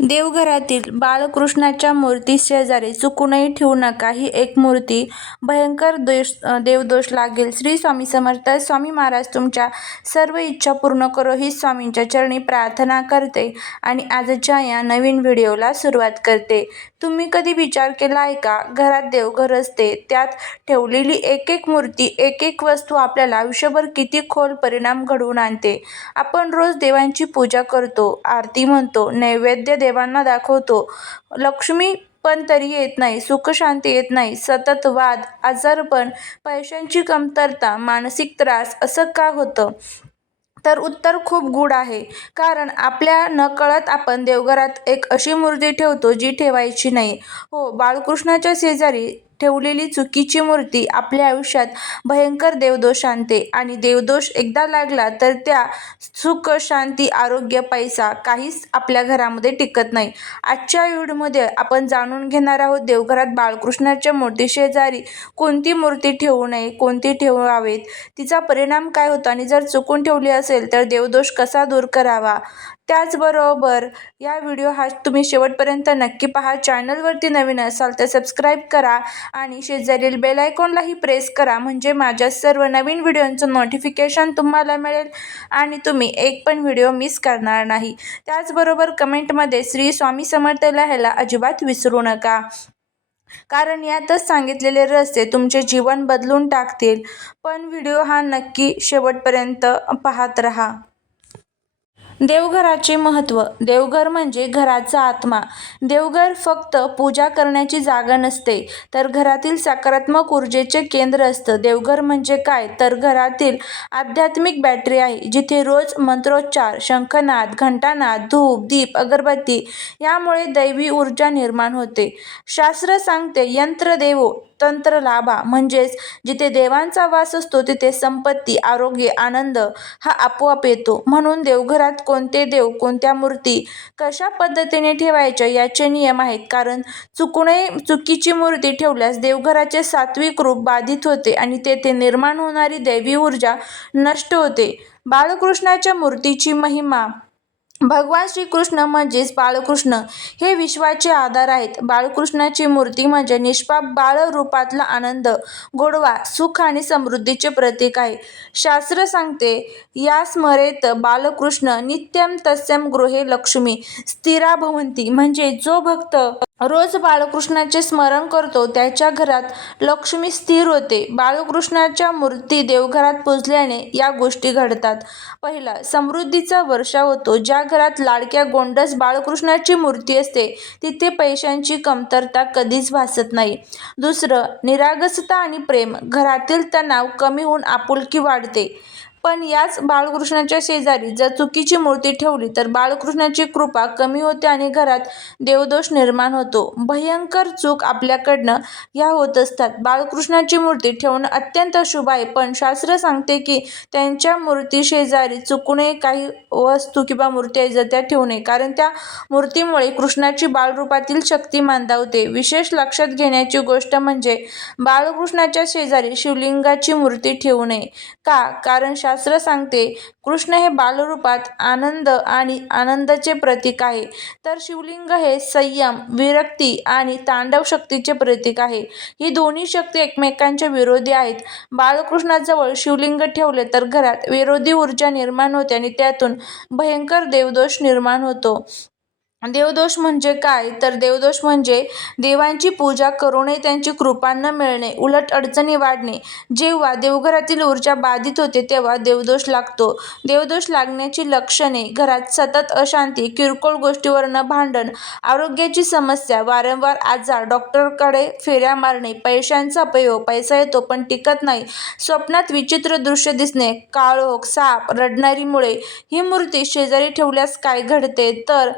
देवघरातील बाळकृष्णाच्या मूर्ती शेजारी चुकूनही ठेवू नका. ही एक मूर्ती भयंकर दोष देवदोष लागेल. श्री स्वामी समर्थ. स्वामी महाराज तुमच्या सर्व इच्छा पूर्ण करो ही स्वामींच्या चरणी प्रार्थना करते आणि आजच्या या नवीन व्हिडिओला सुरुवात करते. तुम्ही कधी विचार केला आहे का? घरात देवघर असते, त्यात ठेवलेली एक एक मूर्ती, एक एक वस्तू आपल्याला आयुष्यभर किती खोल परिणाम घडवून आणते. आपण रोज देवांची पूजा करतो, आरती म्हणतो, नैवेद्य देवांना दाखवतो. लक्ष्मी पण तरी येत नाही, सुखशांती येत नाही. सतत वाद, आजारपण, पैशांची कमतरता, मानसिक त्रास असं का होतं? तर उत्तर खूप गूढ आहे. कारण आपल्या नकळत आपण देवघरात एक अशी मूर्ती ठेवतो जी ठेवायची नाही. हो, बाळकृष्णाच्या शेजारी ठेवलेली चुकीची मूर्ती आपल्या आयुष्यात भयंकर देवदोष आणते आणि देवदोष एकदा लागला तर त्या सुख, शांती, आरोग्य, पैसा काहीच आपल्या घरामध्ये टिकत नाही. आजच्या व्हिडिओमध्ये आपण जाणून घेणार आहोत देवघरात बाळकृष्णाच्या मूर्तीशेजारी कोणती मूर्ती ठेवू नये, कोणती ठेवावेत, तिचा परिणाम काय होतो आणि जर चुकून ठेवली असेल तर देवदोष कसा दूर करावा. त्याचबरोबर या व्हिडिओ हा तुम्ही शेवटपर्यंत नक्की पहा. चॅनलवरती नवीन असाल तर सबस्क्राईब करा आणि शेजारील बेल आयकॉनलाही प्रेस करा म्हणजे माझ्या सर्व नवीन व्हिडिओचं नोटिफिकेशन तुम्हाला मिळेल आणि तुम्ही एक पण व्हिडिओ मिस करणार नाही. त्याचबरोबर कमेंटमध्ये श्री स्वामी समर्थ लिहायला अजिबात विसरू नका. कारण यातच सांगितलेले रस्ते तुमचे जीवन बदलून टाकतील. पण व्हिडिओ हा नक्की शेवटपर्यंत पाहत राहा. देवघराचे महत्त्व. देवघर म्हणजे घराचा आत्मा. देवघर फक्त पूजा करण्याची जागा नसते, तर घरातील सकारात्मक ऊर्जेचे केंद्र असतं. देवघर म्हणजे काय? तर घरातील आध्यात्मिक बॅटरी आहे. जिथे रोज मंत्रोच्चार, शंखनाद, घंटानाद, धूप, दीप, अगरबत्ती यामुळे दैवी ऊर्जा निर्माण होते. शास्त्र सांगते यंत्र देवो तंत्र लाभा म्हणजेच जिथे देवांचा वास असतो तिथे संपत्ती, आरोग्य, आनंद हा आपोआप येतो. म्हणून देवघरात कोणते देव, कोणत्या मूर्ती कशा पद्धतीने ठेवायच्या याचे नियम आहेत. कारण चुकूनही चुकीची मूर्ती ठेवल्यास देवघराचे सात्विक रूप बाधित होते आणि तेथे निर्माण होणारी दैवी ऊर्जा नष्ट होते. बाळकृष्णाच्या मूर्तीची महिमा. भगवान श्रीकृष्ण म्हणजेच बाळकृष्ण हे विश्वाचे आधार आहेत. बाळकृष्णाची मूर्ती म्हणजे निष्पाप बाळरूपातला आनंद, गोडवा, सुख आणि समृद्धीचे प्रतीक आहे. शास्त्र सांगते या स्मरेत बालकृष्ण नित्यं तस्यम गृहे लक्ष्मी स्थिरा भवंती म्हणजे जो भक्त रोज बाळकृष्णाचे स्मरण करतो त्याच्या घरात लक्ष्मी स्थिर होते. बाळकृष्णाच्या मूर्ती देवघरात पूजल्याने या गोष्टी घडतात. पहिला समृद्धीचा वर्षा होतो. ज्या घरात लाडक्या गोंडस बाळकृष्णाची मूर्ती असते तिथे पैशांची कमतरता कधीच भासत नाही. दुसरं निरागसता आणि प्रेम. घरातील तणाव कमी होऊन आपुलकी वाढते. पण याच बाळकृष्णाच्या शेजारी जर चुकीची मूर्ती ठेवली तर बाळकृष्णाची कृपा कमी होते आणि घरात देवदोष निर्माण होतो. भयंकर चूक आपल्याकडनं ह्या होत असतात. बाळकृष्णाची मूर्ती ठेवणं अत्यंत शुभ आहे. पण शास्त्र सांगते की त्यांच्या मूर्ती शेजारी चुकूनही काही वस्तू किंवा मूर्ती आहे जर त्या ठेवू नये. कारण त्या मूर्तीमुळे कृष्णाची बाळरूपातील शक्ती मांदावते विशेष लक्षात घेण्याची गोष्ट म्हणजे बाळकृष्णाच्या शेजारी शिवलिंगाची मूर्ती ठेवू नये. का? कारण शास्त्र सांगते कृष्ण हे बालरूपात आनंद आणि आनंदाचे प्रतीक आहे, तर शिवलिंग हे संयम, विरक्ती आणि तांडव शक्तीचे प्रतीक आहे. ही दोन्ही शक्ती एकमेकांच्या विरोधी आहेत. बाळकृष्णाजवळ शिवलिंग ठेवले तर घरात विरोधी ऊर्जा निर्माण होते आणि त्यातून भयंकर देवदोष निर्माण होतो. देवदोष म्हणजे काय? तर देवदोष म्हणजे देवांची पूजा करूनही त्यांची कृपा न मिळणे, उलट अडचणी वाढणे. जेव्हा देवघरातील ऊर्जा बाधित होते तेव्हा देवदोष लागतो. देवदोष लागण्याची लक्षणे घरात सतत अशांती, किरकोळ गोष्टीवरनं भांडण, आरोग्याची समस्या, वारंवार आजार, डॉक्टरकडे फेऱ्या मारणे, पैशांचा अपव्यय, पैसा येतो पण टिकत नाही, स्वप्नात विचित्र दृश्य दिसणे, काळोख, साप, रडणारी मुळे ही मूर्ती शेजारी ठेवल्यास काय घडते? तर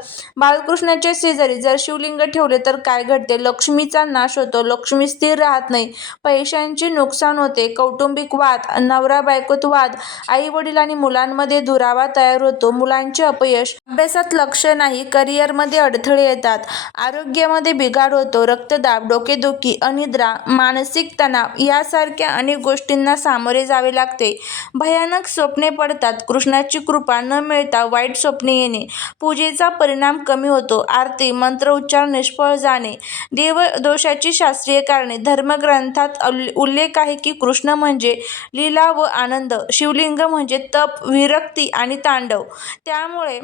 बाळकृष्णाच्या शेजारी जर शिवलिंग ठेवले तर काय घडते? लक्ष्मीचा नाश होतो. लक्ष्मी स्थिर राहत नाही. पैशांचे नुकसान होते. कौटुंबिक वाद, नवरा-बायकोत वाद, आई-वडील आणि मुलांमध्ये दुरावा तयार होतो. मुलांचे अपयश, अभ्यासात लक्ष नाही, करिअरमध्ये अडथळे येतात, आरोग्यामध्ये बिघाड होतो. रक्तदाब, डोकेदुखी, अनिद्रा, मानसिक तणाव यासारख्या अनेक गोष्टींना सामोरे जावे लागते. भयानक स्वप्ने पडतात. कृष्णाची कृपा न मिळता वाईट स्वप्ने येणे. पूजेचा परिणाम कमी कमी होतो. आरती मंत्र उच्चार निष्फळ जाणे देवदोषाची शास्त्रीय कारणे धर्मग्रंथात उल्लेख आहे की कृष्ण म्हणजे लीला व आनंद शिवलिंग म्हणजे तप विरक्ती आणि तांडव. त्यामुळे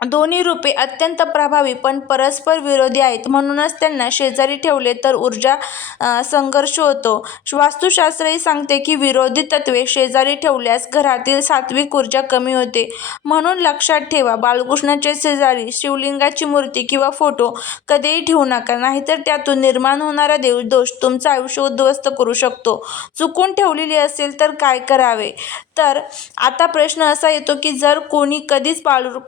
दोन्ही रूपे अत्यंत प्रभावी पण परस्पर विरोधी आहेत. म्हणूनच त्यांना शेजारी ठेवले तर ऊर्जा संघर्ष होतो. वास्तुशास्त्रही सांगते की विरोधी तत्वे शेजारी ठेवल्यास घरातील सात्विक ऊर्जा कमी होते. म्हणून लक्षात ठेवा बालकृष्णाचे शेजारी शिवलिंगाची मूर्ती किंवा फोटो कधीही ठेवू नका. नाहीतर त्यातून निर्माण होणारा देवदोष तुमचं आयुष्य उद्ध्वस्त करू शकतो. चुकून ठेवलेली असेल तर काय करावे? तर आता प्रश्न असा येतो की जर कोणी कधीच बाळू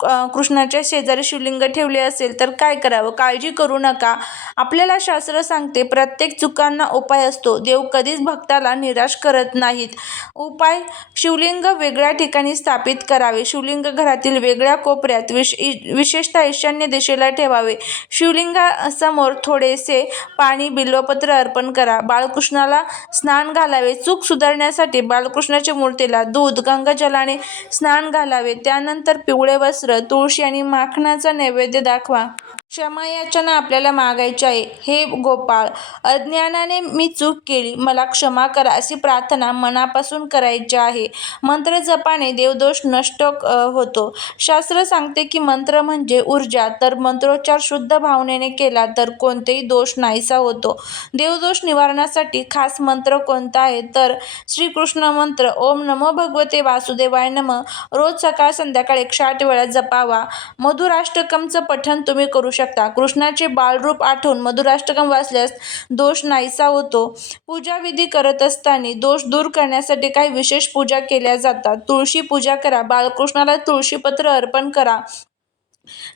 अ, शेजारी शिवलिंग ठेवले असेल तर काय करावं? काळजी करू नका. आपल्याला शास्त्र सांगते प्रत्येक चुकांना उपाय असतो. देव कधीच भक्ताला निराश करत नाहीत. उपाय शिवलिंग वेगळ्या ठिकाणी स्थापित करावे. शिवलिंग घरातील वेगळ्या कोपऱ्यात विश विशेषतः ईशान्य दिशेला ठेवावे. शिवलिंगासमोर थोडेसे पाणी बिल्वपत्र अर्पण करा. बाळकृष्णाला स्नान घालावे. चूक सुधारण्यासाठी बाळकृष्णाच्या मूर्तीला दूध गंगाजलाने स्नान घालावे. त्यानंतर पिवळे वस्त्र तुळशी आणि माखणाचा नैवेद्य दाखवा. क्षमायाचना आपल्याला मागायची आहे. हे गोपाळ अज्ञानाने मी चूक केली. मला क्षमा करा अशी प्रार्थना मनापासून करायची आहे. मंत्र जपाने देवदोष नष्ट होतो. शास्त्र सांगते की मंत्र म्हणजे ऊर्जा. तर मंत्रोच्चार शुद्ध भावनेने केला तर कोणतेही दोष नाहीसा होतो. देवदोष निवारणासाठी खास मंत्र कोणता आहे? तर श्रीकृष्ण मंत्र ओम नमो भगवते वासुदेवाय नम. रोज सकाळ संध्याकाळ एकशे आठ वेळा जपावा. मधुराष्टकमचं पठण तुम्ही करू शकता कृष्णाचे बाळरूप आठवून मधुराष्टकम वाचल्यास दोष नाहीसा होतो. पूजाविधी करत असताना दोष दूर करण्यासाठी काही विशेष पूजा केल्या जातात. तुळशी पूजा करा. बाळकृष्णाला तुळशीपत्र अर्पण करा.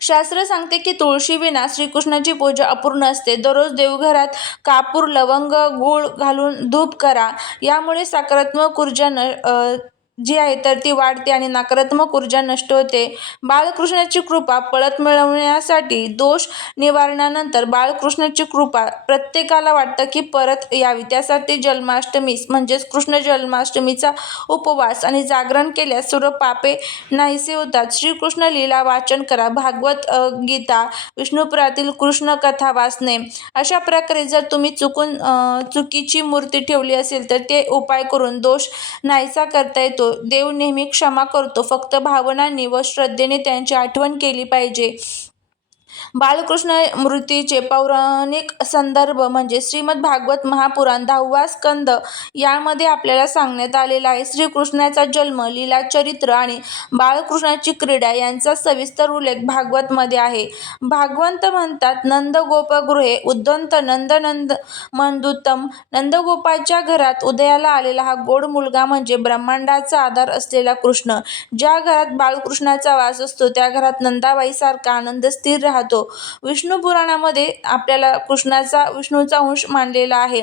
शास्त्र सांगते की तुळशीविना श्रीकृष्णाची पूजा अपूर्ण असते. दररोज देवघरात कापूर लवंग गूळ घालून धूप करा. यामुळे सकारात्मक ऊर्जा न जी आहे तर ती वाढते आणि नकारात्मक ऊर्जा नष्ट होते. बाळकृष्णाची कृपा पळत मिळवण्यासाठी दोष निवारणानंतर बाळकृष्णाची कृपा प्रत्येकाला वाटतं की परत यावी. त्यासाठी जन्माष्टमी म्हणजेच कृष्ण जन्माष्टमीचा उपवास आणि जागरण केल्यास सर्व पापे नाहीसे होतात. श्रीकृष्ण लीला वाचन करा. भागवत गीता विष्णुपुरातील कृष्ण कथा वाचणे. अशा प्रकारे जर तुम्ही चुकून चुकीची मूर्ती ठेवली असेल तर ते उपाय करून दोष नाहीसा करता येतो. देव नेहमी क्षमा करतो. फक्त भावनांनी व श्रद्धेने त्यांची आठवण केली पाहिजे. बाळकृष्ण मृतीचे पौराणिक संदर्भ म्हणजे श्रीमद भागवत महापुराण दहावा स्कंद यामध्ये आपल्याला सांगण्यात आलेला आहे. श्रीकृष्णाचा जन्म लीला चरित्र आणि बाळकृष्णाची क्रीडा यांचा सविस्तर उल्लेख भागवतमध्ये आहे. भागवंत म्हणतात नंदगोपगृहे उद्वंत नंदनंद मंदुतम नंदगोपाच्या घरात उदयाला आलेला हा गोड मुलगा म्हणजे ब्रह्मांडाचा आधार असलेला कृष्ण. ज्या घरात बाळकृष्णाचा वास असतो त्या घरात नंदाबाईसारखा आनंद स्थिर राहतो. विष्णू पुराणामध्ये आपल्याला कृष्णाचा विष्णूचा अंश मानलेला आहे.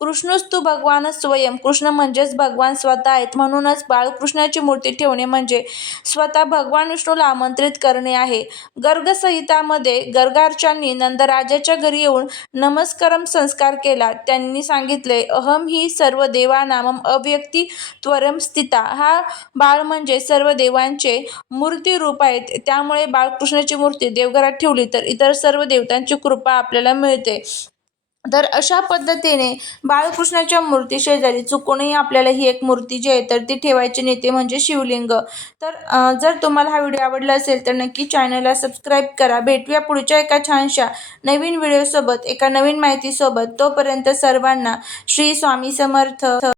कृष्णस्तु भगवान स्वयं. कृष्ण म्हणजेच भगवान स्वतः आहेत. म्हणूनच बाळकृष्णाची मूर्ती ठेवणे म्हणजे स्वतः भगवान विष्णूला आमंत्रित करणे आहे. गर्गसहितामध्ये गर्गार्चांनी नंदराजाच्या घरी येऊन नमस्कारम संस्कार केला. त्यांनी सांगितले अहम ही सर्व देवानामम अव्यक्ती त्वरम स्थिता. हा बाळ म्हणजे सर्व देवांचे मूर्ती रूप आहेत. त्यामुळे बाळकृष्णाची मूर्ती देवघरात ठेवली तर इतर सर्व देवतांची कृपा आपल्याला मिळते. तर अशा पद्धतीने बाळकृष्णाच्या मूर्ती शेजारी चुकूनही आपल्याला ही एक मूर्ती जी आहे तर ती ठेवायची नेते म्हणजे शिवलिंग. तर जर तुम्हाला हा व्हिडिओ आवडला असेल तर नक्की चॅनलला सबस्क्राईब करा. भेटूया पुढच्या एका छानशा नवीन व्हिडिओसोबत एका नवीन माहितीसोबत. तोपर्यंत सर्वांना श्री स्वामी समर्थ.